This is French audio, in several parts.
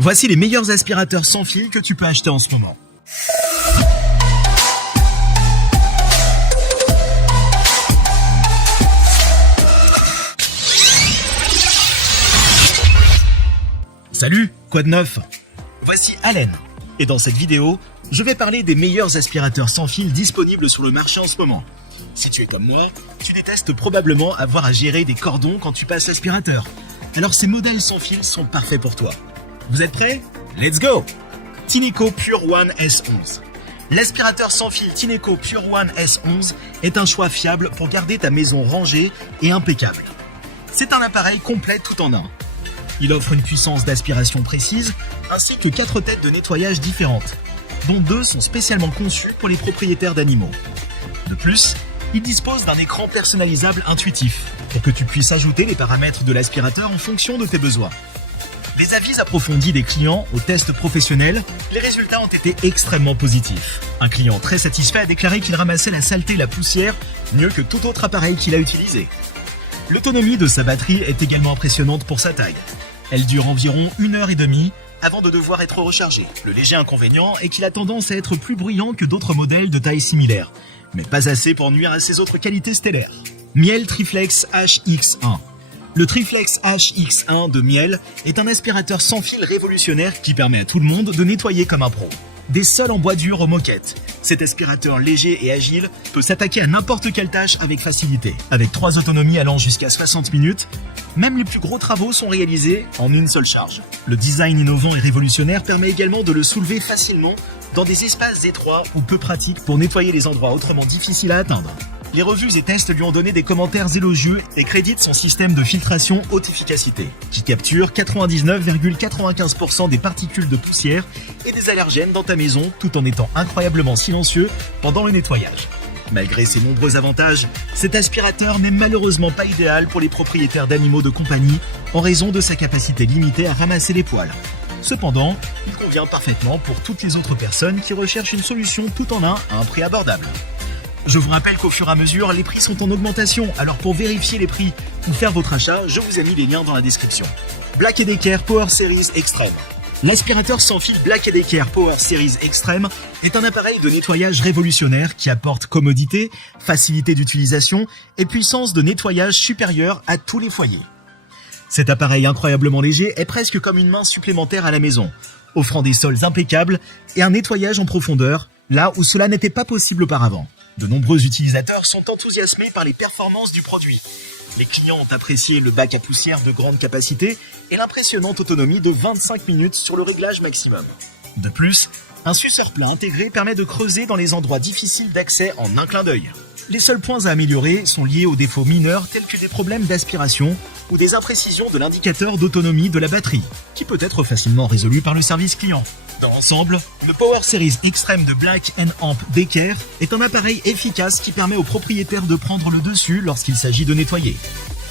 Voici les meilleurs aspirateurs sans fil que tu peux acheter en ce moment. Salut, quoi de neuf? Voici Allen. Et dans cette vidéo, je vais parler des meilleurs aspirateurs sans fil disponibles sur le marché en ce moment. Si tu es comme moi, tu détestes probablement avoir à gérer des cordons quand tu passes l'aspirateur. Alors ces modèles sans fil sont parfaits pour toi. Vous êtes prêts? Let's go! Tineco Pure One S11. L'aspirateur sans fil Tineco Pure One S11 est un choix fiable pour garder ta maison rangée et impeccable. C'est un appareil complet tout en un. Il offre une puissance d'aspiration précise ainsi que 4 têtes de nettoyage différentes, dont 2 sont spécialement conçues pour les propriétaires d'animaux. De plus, il dispose d'un écran personnalisable intuitif pour que tu puisses ajouter les paramètres de l'aspirateur en fonction de tes besoins. Les avis approfondis des clients aux tests professionnels, les résultats ont été extrêmement positifs. Un client très satisfait a déclaré qu'il ramassait la saleté et la poussière mieux que tout autre appareil qu'il a utilisé. L'autonomie de sa batterie est également impressionnante pour sa taille. Elle dure environ 1h30 avant de devoir être rechargée. Le léger inconvénient est qu'il a tendance à être plus bruyant que d'autres modèles de taille similaire, mais pas assez pour nuire à ses autres qualités stellaires. Miele Triflex HX1. Le Triflex HX1 de Miele est un aspirateur sans fil révolutionnaire qui permet à tout le monde de nettoyer comme un pro. Des sols en bois dur aux moquettes. Cet aspirateur léger et agile peut s'attaquer à n'importe quelle tâche avec facilité. Avec 3 autonomies allant jusqu'à 60 minutes, même les plus gros travaux sont réalisés en une seule charge. Le design innovant et révolutionnaire permet également de le soulever facilement dans des espaces étroits ou peu pratiques pour nettoyer les endroits autrement difficiles à atteindre. Les revues et tests lui ont donné des commentaires élogieux et créditent son système de filtration haute efficacité, qui capture 99,95% des particules de poussière et des allergènes dans ta maison tout en étant incroyablement silencieux pendant le nettoyage. Malgré ses nombreux avantages, cet aspirateur n'est malheureusement pas idéal pour les propriétaires d'animaux de compagnie en raison de sa capacité limitée à ramasser les poils. Cependant, il convient parfaitement pour toutes les autres personnes qui recherchent une solution tout en un à un prix abordable. Je vous rappelle qu'au fur et à mesure, les prix sont en augmentation, alors pour vérifier les prix ou faire votre achat, je vous ai mis les liens dans la description. Black & Decker Power Series Extreme. L'aspirateur sans fil Black & Decker Power Series Extreme est un appareil de nettoyage révolutionnaire qui apporte commodité, facilité d'utilisation et puissance de nettoyage supérieure à tous les foyers. Cet appareil incroyablement léger est presque comme une main supplémentaire à la maison, offrant des sols impeccables et un nettoyage en profondeur, là où cela n'était pas possible auparavant. De nombreux utilisateurs sont enthousiasmés par les performances du produit. Les clients ont apprécié le bac à poussière de grande capacité et l'impressionnante autonomie de 25 minutes sur le réglage maximum. De plus, un suceur plat intégré permet de creuser dans les endroits difficiles d'accès en un clin d'œil. Les seuls points à améliorer sont liés aux défauts mineurs tels que des problèmes d'aspiration ou des imprécisions de l'indicateur d'autonomie de la batterie, qui peut être facilement résolu par le service client. Dans l'ensemble, le Power Series Extreme de Black & Decker est un appareil efficace qui permet aux propriétaires de prendre le dessus lorsqu'il s'agit de nettoyer.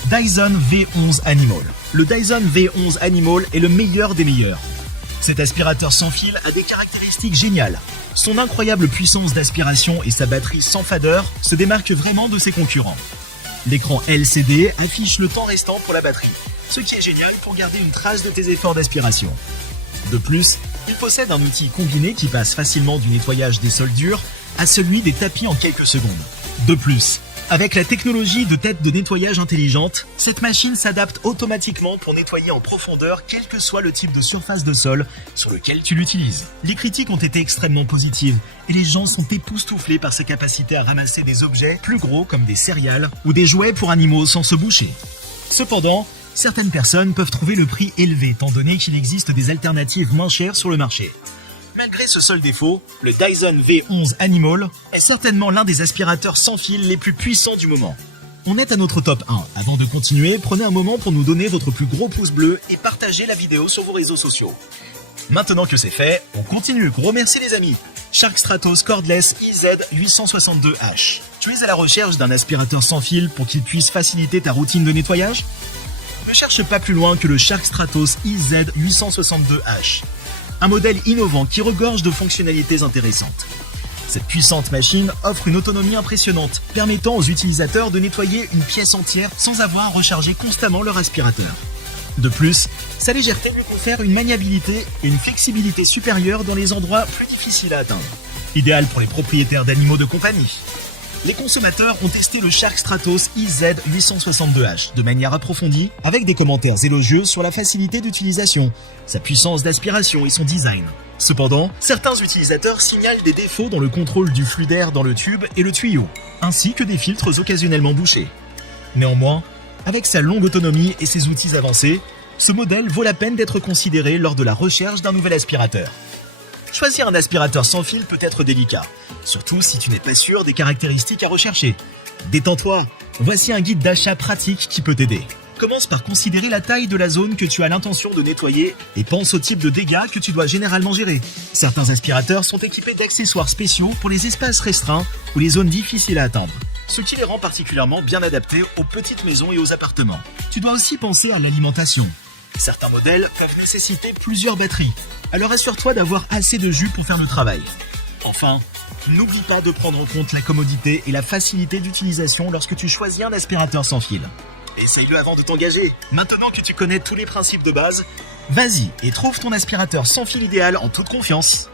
Dyson V11 Animal. Le Dyson V11 Animal est le meilleur des meilleurs. Cet aspirateur sans fil a des caractéristiques géniales. Son incroyable puissance d'aspiration et sa batterie sans fadeur se démarquent vraiment de ses concurrents. L'écran LCD affiche le temps restant pour la batterie, ce qui est génial pour garder une trace de tes efforts d'aspiration. De plus, il possède un outil combiné qui passe facilement du nettoyage des sols durs à celui des tapis en quelques secondes. De plus, avec la technologie de tête de nettoyage intelligente, cette machine s'adapte automatiquement pour nettoyer en profondeur quel que soit le type de surface de sol sur lequel tu l'utilises. Les critiques ont été extrêmement positives et les gens sont époustouflés par sa capacité à ramasser des objets plus gros comme des céréales ou des jouets pour animaux sans se boucher. Cependant, certaines personnes peuvent trouver le prix élevé étant donné qu'il existe des alternatives moins chères sur le marché. Malgré ce seul défaut, le Dyson V11 Animal est certainement l'un des aspirateurs sans fil les plus puissants du moment. On est à notre top 1. Avant de continuer, prenez un moment pour nous donner votre plus gros pouce bleu et partagez la vidéo sur vos réseaux sociaux. Maintenant que c'est fait, on continue. Gros merci les amis. Shark Stratos Cordless IZ862H. Tu es à la recherche d'un aspirateur sans fil pour qu'il puisse faciliter ta routine de nettoyage? Ne cherche pas plus loin que le Shark Stratos IZ862H. Un modèle innovant qui regorge de fonctionnalités intéressantes. Cette puissante machine offre une autonomie impressionnante, permettant aux utilisateurs de nettoyer une pièce entière sans avoir à recharger constamment leur aspirateur. De plus, sa légèreté lui confère une maniabilité et une flexibilité supérieure dans les endroits plus difficiles à atteindre. Idéal pour les propriétaires d'animaux de compagnie. Les consommateurs ont testé le Shark Stratos IZ862H de manière approfondie, avec des commentaires élogieux sur la facilité d'utilisation, sa puissance d'aspiration et son design. Cependant, certains utilisateurs signalent des défauts dans le contrôle du flux d'air dans le tube et le tuyau, ainsi que des filtres occasionnellement bouchés. Néanmoins, avec sa longue autonomie et ses outils avancés, ce modèle vaut la peine d'être considéré lors de la recherche d'un nouvel aspirateur. Choisir un aspirateur sans fil peut être délicat, surtout si tu n'es pas sûr des caractéristiques à rechercher. Détends-toi, voici un guide d'achat pratique qui peut t'aider. Commence par considérer la taille de la zone que tu as l'intention de nettoyer et pense au type de dégâts que tu dois généralement gérer. Certains aspirateurs sont équipés d'accessoires spéciaux pour les espaces restreints ou les zones difficiles à atteindre, ce qui les rend particulièrement bien adaptés aux petites maisons et aux appartements. Tu dois aussi penser à l'alimentation. Certains modèles peuvent nécessiter plusieurs batteries, alors assure-toi d'avoir assez de jus pour faire le travail. Enfin, n'oublie pas de prendre en compte la commodité et la facilité d'utilisation lorsque tu choisis un aspirateur sans fil. Essaye-le avant de t'engager. Maintenant que tu connais tous les principes de base, vas-y et trouve ton aspirateur sans fil idéal en toute confiance.